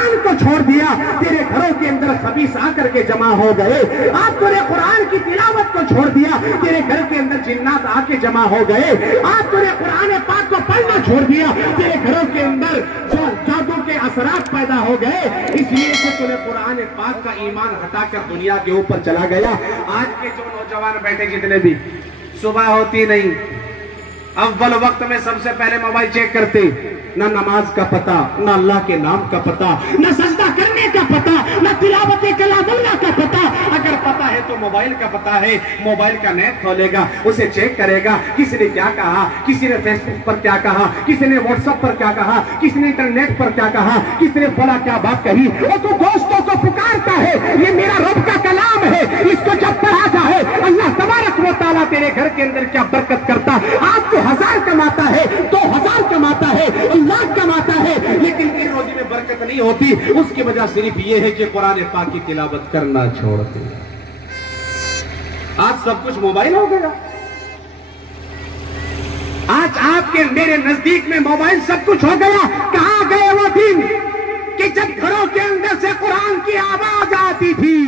कुरान को छोड़ दिया, तेरे घरों के अंदर खबीस आकर के जमा हो गए। आज तूने कुरान की तिलावत को छोड़ दिया, तेरे घर के अंदर जिन्नात आके जमा हो गए। आज तूने कुरान पाक को पढ़ना छोड़ दिया, तेरे घरों के अंदर जादू के असरात पैदा हो गए, इसलिए कि तूने कुरान पाक का ईमान हटाकर दुनिया के ऊपर चला गया। आज के जो नौजवान बैठे जितने भी, सुबह होती नहीं, अव्वल वक्त में सबसे पहले मोबाइल चेक करते, ना नमाज का पता, ना अल्लाह के नाम का पता, ना सजदा करने का पता, ना तिलावत कलामुल्लाह का पता। अगर पता है तो मोबाइल का पता है, मोबाइल का नेट खोलेगा, उसे चेक करेगा, किसी ने क्या कहा, किसी ने फेसबुक पर क्या कहा, किसी ने व्हाट्सएप पर क्या कहा, किसी ने इंटरनेट पर क्या कहा, किसी ने फला क्या बात कही, और तू दोस्तों को पुकारता है, ये मेरा रब का कलाम है, इसको जब पढ़ा जाए अल्लाह तबारक व तआला तेरे घर के अंदर क्या बरकत करता। आप तो 1000 कमाता है, 2000 कमाता है, लाख कमाता है, लेकिन इन रोजी में बरकत नहीं होती। उसकी वजह सिर्फ ये है कि कुरान पाक की तिलावत करना छोड़ दिया। आज सब कुछ मोबाइल हो गया। आज आपके मेरे नजदीक में मोबाइल सब कुछ हो गया। कहां गए वो दिन कि जब घरों के अंदर से कुरान की आवाज आती थी?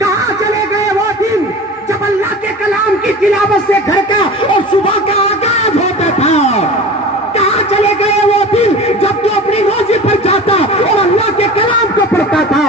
कहां चले गए वो दिन जब अल्लाह के कलाम की तिलावत से घर का और सुबह का आगाज होता था? कहां चले गए वो दिन जब तू अपनी रोजी पर जाता और अल्लाह के कलाम को पढ़ता था?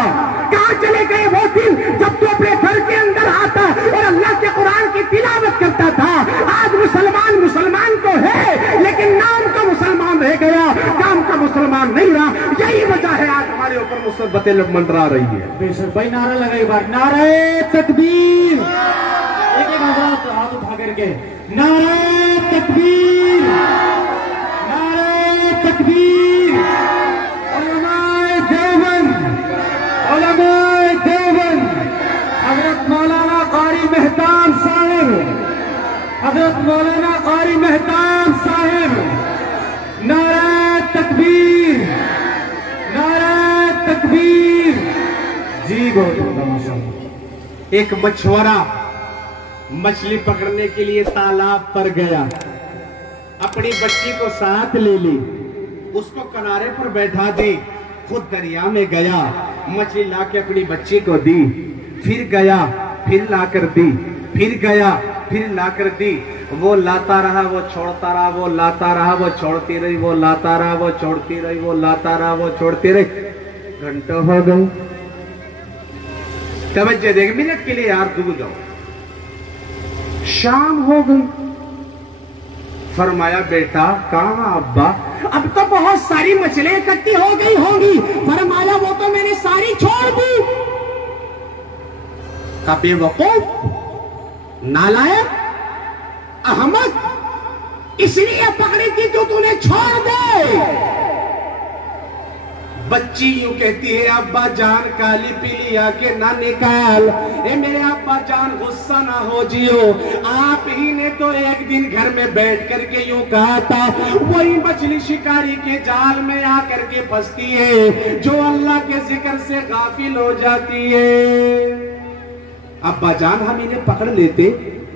कहां चले गए वो दिन जब तू अपने घर के अंदर आता और अल्लाह के कुरान की तिलावत करता था? आज मुसलमान मुसलमान तो है, लेकिन नाम का मुसलमान रह गया, काम का मुसलमान नहीं रहा। यही वजह है आज हमारे ऊपर मुसीबतें मंडरा रही है। बेशक भाई, नारा लगाई बार, नारे तकबीर, एक एक हाथ उठा करके नारे तकबीर, नारे तकबीर। उलमाए देवबंद, उलमाए देवबंद, हजरत मौलाना कारी मेहताब साहिब, हजरत मौलाना कारी मेहताब साहिब, नारे तकबीर, नारे तकबीर। जी बहुत माशाअल्लाह। एक मछुआरा मछली पकड़ने के लिए तालाब पर गया, अपनी बच्ची को साथ ले ली, उसको किनारे पर बैठा दी, खुद दरिया में गया, मछली लाके अपनी बच्ची को दी, फिर गया, फिर लाकर दी, फिर गया, फिर लाकर दी। वो लाता रहा, वो छोड़ता रहा, वो लाता रहा, वो छोड़ती रही, वो लाता रहा, वो छोड़ती रही, वो लाता रहा, वो छोड़ती रही। घंटों हो गए। तवज्जो देख, मिनट के लिए यार डूब जाओ। शाम हो गई। फरमाया बेटा कहां अब्बा? अब तो बहुत सारी मछलियां इकट्ठी हो गई होंगी। फरमाया वो तो मैंने सारी छोड़ दी। का बेवकूफ, नालायक, अहमक, इसलिए पकड़ी थी तो तूने छोड़ दे। बच्ची यूं कहती है अब्बा जान काली पीली आके ना निकाल। ए मेरे अब्बा जान गुस्सा ना हो जियो, आप ही ने तो एक दिन घर में बैठ करके यूं कहा था वही मछली शिकारी के जाल में आकर के फंसती है जो अल्लाह के जिक्र से गाफिल हो जाती है। अब्बा जान हम इन्हें पकड़ लेते,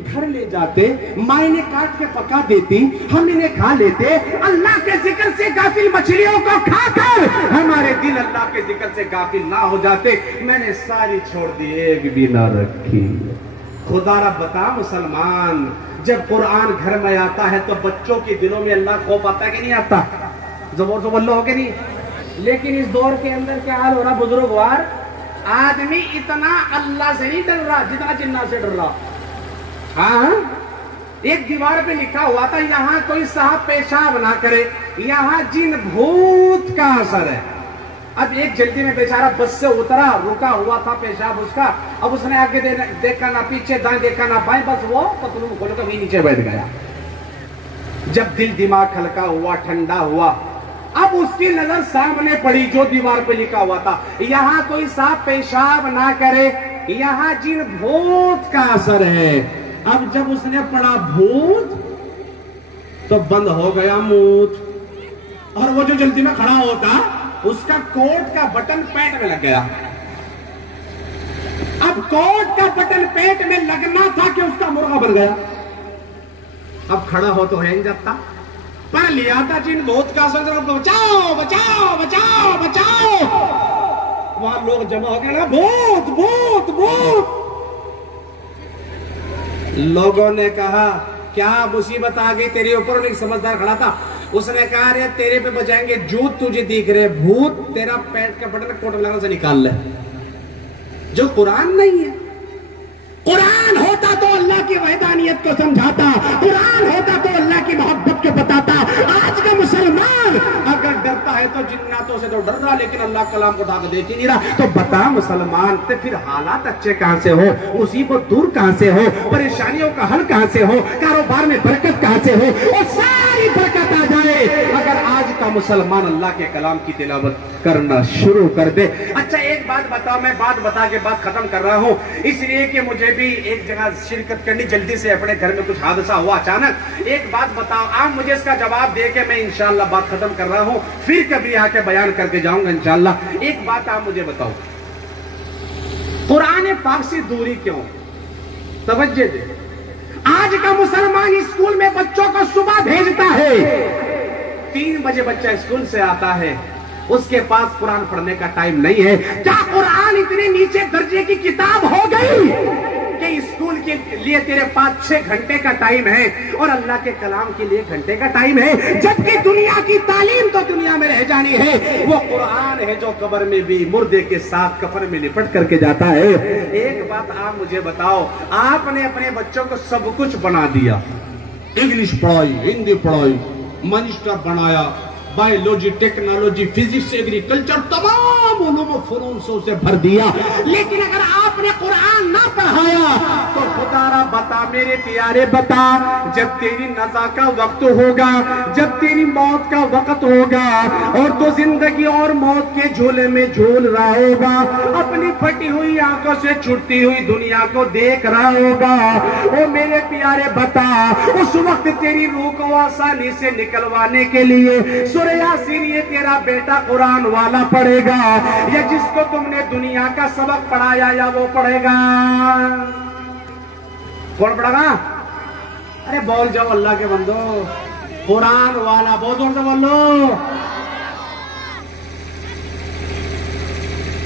घर ले जाते, माँ इन्हें काट के पका देती, हम इन्हें खा लेते। अल्लाह के जिक्र से गाफिल मछलियों को खाकर हमारे दिल अल्लाह के जिक्र से गाफिल ना हो जाते। मैंने सारी छोड़ दी, एक भी ना रखी। खुदा रब बता मुसलमान, जब कुरान घर में आता है तो बच्चों के दिलों में अल्लाह खौफ आता है कि नहीं आता? जबोर से बोलो हो कि नहीं? लेकिन इस दौर के अंदर क्या हाल हो रहा बुजुर्गवार, आदमी इतना अल्लाह से नहीं डर रहा जितना जिन्ना से डर रहा। हाँ, एक दीवार पे लिखा हुआ था यहाँ कोई साहब पेशाब ना करे, यहाँ जिन भूत का असर है। अब एक जल्दी में बेचारा बस से उतरा, रुका हुआ था पेशाब उसका, अब उसने आगे देखा ना पीछे, दाएं देखा ना बाएं, बस वो पतलून खोल कर वहीं नीचे बैठ गया। जब दिल दिमाग हल्का हुआ, ठंडा हुआ, अब उसकी नजर सामने पड़ी जो दीवार पे लिखा हुआ था, यहाँ कोई साहब पेशाब ना करे, यहाँ जिन भूत का असर है। अब जब उसने पढ़ा भूत तो बंद हो गया मूत, और वो जो जल्दी में खड़ा होता उसका कोट का बटन पेट में लग गया। अब कोट का बटन पेट में लगना था कि उसका मुर्गा बन गया। अब खड़ा हो तो है ही जाता, पर लिया था जिन भूत का असर, बचाओ बचाओ बचाओ बचाओ लोग जमा हो गए, भूत भूत भूत। लोगों ने कहा क्या मुसीबत आ गई तेरे ऊपर? एक समझदार खड़ा था, उसने कहा अरे तेरे पे बजाएंगे जूत, तुझे दिख रहे भूत, तेरा पैंट का बटन कोट लगा से निकाल ले। जो कुरान नहीं है, कुरान होता तो अल्लाह की वहदानियत को समझाता, कुरान होता तो अल्लाह की मोहब्बत को बताता। आज का मुसलमान अगर डरता है तो जिन्नातों से तो डर रहा, लेकिन अल्लाह कलाम को ढाक देख ही नहीं रहा। तो बता मुसलमान, तो फिर हालात अच्छे कहां से हो, मुसीबत दूर कहां से हो, परेशानियों का हल कहां से हो, कारोबार में बरकत कहां से हो, और सारी बरकत आ जाए अगर आज का मुसलमान अल्लाह के कलाम की तिलावत करना शुरू कर दे। अच्छा एक बात बताओ, मैं बात बता के बात खत्म कर रहा हूं, इसलिए कि मुझे भी एक जगह शिरकत करनी, जल्दी से अपने घर में कुछ हादसा हुआ अचानक। एक बात बताओ, आप मुझे इसका जवाब दे के मैं इंशाल्लाह बात खत्म कर रहा हूं, फिर कभी आके बयान करके जाऊंगा इंशाल्लाह। एक बात आप मुझे बताओ, कुरान पाक से दूरी क्यों? तवज्जो दे। आज का मुसलमान स्कूल में बच्चों को सुबह भेजता है, 3 बजे बच्चा स्कूल से आता है, उसके पास कुरान पढ़ने का टाइम नहीं है। क्या कुरान इतने नीचे दर्जे की किताब हो गई कि स्कूल के लिए तेरे पास 6 घंटे का टाइम है और अल्लाह के कलाम के लिए 1 घंटे का टाइम है? जबकि दुनिया की तालीम तो दुनिया में रह जानी है, वो कुरान है जो कब्र में भी मुर्दे के साथ कफन में लिपट करके जाता है। एक बात आप मुझे बताओ, आपने अपने बच्चों को सब कुछ बना दिया, इंग्लिश पढ़ाई, हिंदी पढ़ाई, मजिस्टर बनाया, बायोलॉजी, टेक्नोलॉजी, फिजिक्स, एग्रीकल्चर, तमाम उलूम फनून से उसे भर दिया, लेकिन अगर आपने कुरान ना पढ़ाया तो खुदारा बता मेरे प्यारे बता, जब तेरी नज़ा का वक्त होगा, जब तेरी मौत का वक्त होगा और तो जिंदगी और मौत के झूले में झूल रहा होगा, अपनी फटी हुई आंखों से छुटती हुई दुनिया को देख रहा होगा, ओ मेरे प्यारे बता, उस वक्त तेरी रूह को आसानी से निकलवाने के लिए यासीन ये तेरा बेटा कुरान वाला पढ़ेगा, या जिसको तुमने दुनिया का सबक पढ़ाया या वो पढ़ेगा? कौन पढ़ेगा? अरे बोल जाओ अल्लाह के बंदो, कुरान वाला, बहुत जोर से बोलो।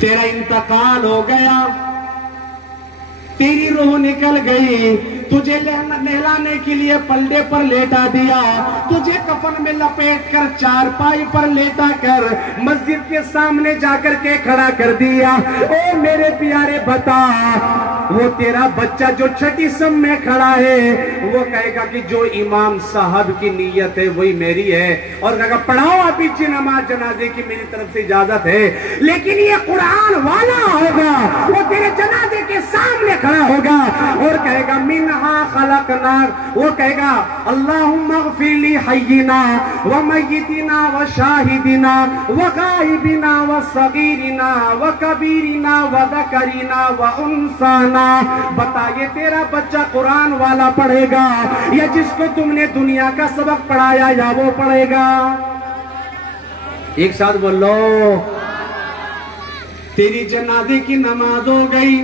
तेरा इंतकाल हो गया, तेरी रूह निकल गई, तुझे नहलाने के लिए पलड़े पर लेटा दिया, तुझे कफन में लपेट कर चारपाई पर लेटा कर मस्जिद के सामने जाकर के खड़ा कर दिया। ओ मेरे प्यारे बता, वो तेरा बच्चा जो छठी सम में खड़ा है वो कहेगा कि जो इमाम साहब की नीयत है वही मेरी है, और कहेगा पढ़ाओ अभी नमाज जनाजे की मेरी तरफ से इजाजत है। लेकिन ये कुरान वाला होगा, वो तेरे जनाजे के सामने खड़ा होगा और कहेगा मिन्हा खलकना, वो कहेगा अल्लाहुम्मा ग़फ़िरली हय्यिना व मय्यितिना व शाहिदिना व गाइबिना व सगीरिना व कबीरिना व ज़करिना व उन्साना। बता ये तेरा बच्चा कुरान वाला पढ़ेगा या जिसको तुमने दुनिया का सबक पढ़ाया या वो पढ़ेगा? एक साथ बोलो। तेरी जनाजे की नमाज हो गई,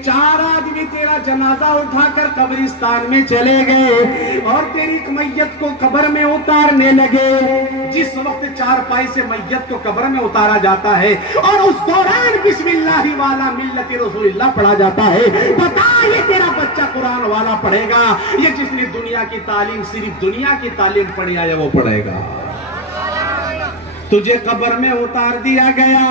4 आदमी तेरा जनाजा उठाकर कब्रिस्तान में चले गए और तेरी मैयत को कब्र में उतारने लगे। जिस वक्त चारपाई से मैयत को कब्र में उतारा जाता है और उस दौरान बिस्मिल्लाहि वाला मिल्लति रसूलिल्लाह पढ़ा जाता है, बता ये तेरा बच्चा कुरान वाला पढ़ेगा ये जिसने दुनिया की तालीम, सिर्फ दुनिया की तालीम पढ़ी है वो पढ़ेगा? तुझे कब्र में उतार दिया गया,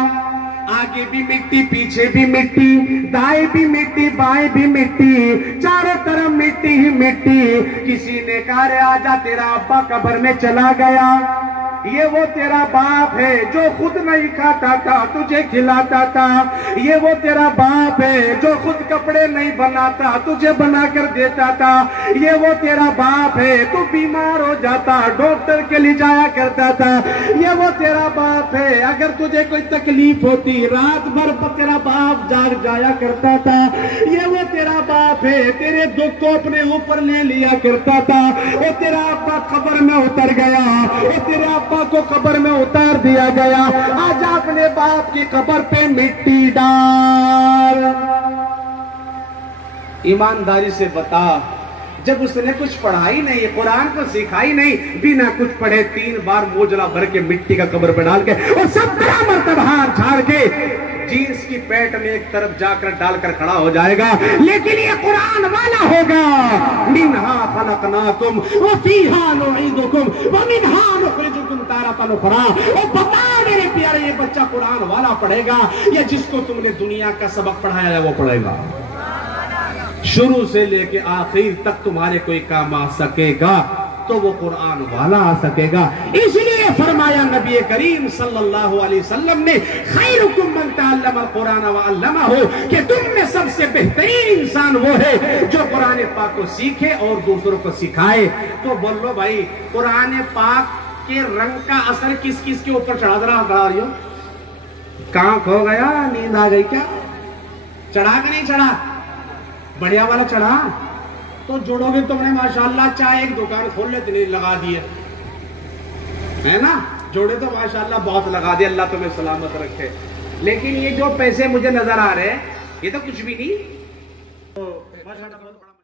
आगे भी मिट्टी, पीछे भी मिट्टी, दाएं भी मिट्टी, बाएं भी मिट्टी, चारों तरफ मिट्टी ही मिट्टी। किसी ने कहा आजा तेरा अब्बा कब्र में चला गया, ये वो तेरा बाप है जो खुद नहीं खाता था तुझे खिलाता था, ये वो तेरा बाप है जो खुद कपड़े नहीं बनाता तुझे बनाकर देता था, ये वो तेरा बाप है तू बीमार हो जाता डॉक्टर के लिए जाया करता था, ये वो तेरा बाप है अगर तुझे कोई तकलीफ होती रात भर तेरा बाप जाग जाया करता था, ये वो तेरा बाप है तेरे दुख को अपने ऊपर ले लिया करता था। वो तेरा अब्बा कब्र में उतर गया, वो तेरे अब्बा को कब्र में उतार दिया गया, आज अपने बाप की कब्र पे मिट्टी डाल। ईमानदारी से बता, जब उसने कुछ पढ़ाई नहीं, कुरान को सिखाई नहीं, बिना कुछ पढ़े 3 बार मोजला भर के मिट्टी का कब्र पे डाल के और 17 मरतबा हाथ झाड़ के जीन्स की पैंट में एक तरफ जाकर डालकर खड़ा हो जाएगा। लेकिन ये कुरान वाला होगा, मिन्हा खलकनाकुम व फीहा नुईदुकुम व मिन्हा नुखरिजुकुम तारतन उखरा। और बता मेरे प्यारे, ये बच्चा कुरान वाला पढ़ेगा या जिसको तुमने दुनिया का सबक पढ़ाया है वो पढ़ेगा? शुरू से लेके आखिर तक तुम्हारे कोई काम आ सकेगा तो वो कुरान वाला आ सकेगा। इसलिए फरमाया नबी करीम सल्लल्लाहु अलैहि वसल्लम ने, खैरुकुम मन तअल्लमा कुरान व अल्लमहु, कि तुम में सबसे बेहतरीन इंसान वो है जो कुरान पाक को सीखे और दूसरों को सिखाए। तो बोलो भाई, कुरान पाक के रंग का असर किस किस के ऊपर चढ़ा रही हो? कहां खो गया, नींद आ गई क्या? चढ़ा कि नहीं चढ़ा? बढ़िया वाला चढ़ा। तो जोड़ोगे तुमने माशाल्लाह, चाहे एक दुकान खोल लेते नहीं लगा दिए, है ना? जोड़े तो माशाल्लाह बहुत लगा दिए, अल्लाह तुम्हें सलामत रखे। लेकिन ये जो पैसे मुझे नजर आ रहे हैं ये तो कुछ भी नहीं। तो माशाल्लाह बहुत बड़ा